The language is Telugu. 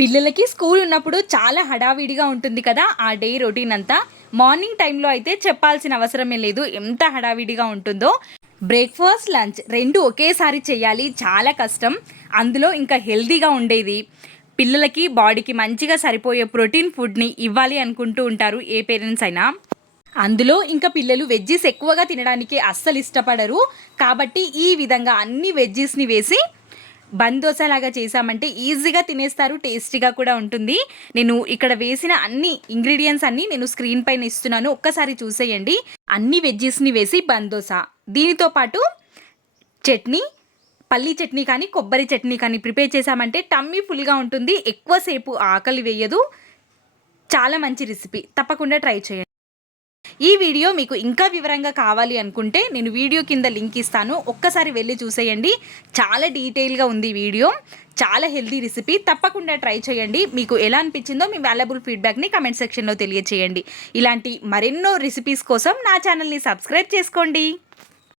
పిల్లలకి స్కూల్ ఉన్నప్పుడు చాలా హడావిడిగా ఉంటుంది కదా ఆ డే రొటీన్ అంతా. మార్నింగ్ టైంలో అయితే చెప్పాల్సిన అవసరమే లేదు ఎంత హడావిడిగా ఉంటుందో. బ్రేక్ఫాస్ట్ లంచ్ రెండు ఒకేసారి చేయాలి, చాలా కష్టం. అందులో ఇంకా హెల్తీగా ఉండేది, పిల్లలకి బాడీకి మంచిగా సరిపోయే ప్రోటీన్ ఫుడ్ని ఇవ్వాలి అనుకుంటూ ఉంటారు ఏ పేరెంట్స్ అయినా. అందులో ఇంకా పిల్లలు వెజ్జీస్ ఎక్కువగా తినడానికి అస్సలు ఇష్టపడరు. కాబట్టి ఈ విధంగా అన్ని వెజ్జీస్ని వేసి బందోసలాగా చేసామంటే ఈజీగా తినేస్తారు, టేస్టీగా కూడా ఉంటుంది. నేను ఇక్కడ వేసిన అన్ని ఇంగ్రీడియంట్స్ అన్నీ నేను స్క్రీన్ పైన ఇస్తున్నాను, ఒక్కసారి చూసేయండి. అన్ని వెజ్జీస్ని వేసి బందోసా, దీనితో పాటు చట్నీ, పల్లీ చట్నీ కానీ కొబ్బరి చట్నీ కానీ ప్రిపేర్ చేసామంటే టమ్మీ ఫుల్గా ఉంటుంది, ఎక్కువసేపు ఆకలి వేయదు. చాలా మంచి రెసిపీ, తప్పకుండా ట్రై చేయండి. ఈ వీడియో మీకు ఇంకా వివరంగా కావాలి అనుకుంటే నేను వీడియో కింద లింక్ ఇస్తాను, ఒక్కసారి వెళ్ళి చూసేయండి. చాలా డీటెయిల్గా ఉంది వీడియో, చాలా హెల్తీ రెసిపీ, తప్పకుండా ట్రై చేయండి. మీకు ఎలా అనిపించిందో మీ వాల్యుబుల్ ఫీడ్బ్యాక్ని కమెంట్ సెక్షన్లో తెలియచేయండి. ఇలాంటి మరెన్నో రెసిపీస్ కోసం నా ఛానల్ని సబ్స్క్రైబ్ చేసుకోండి.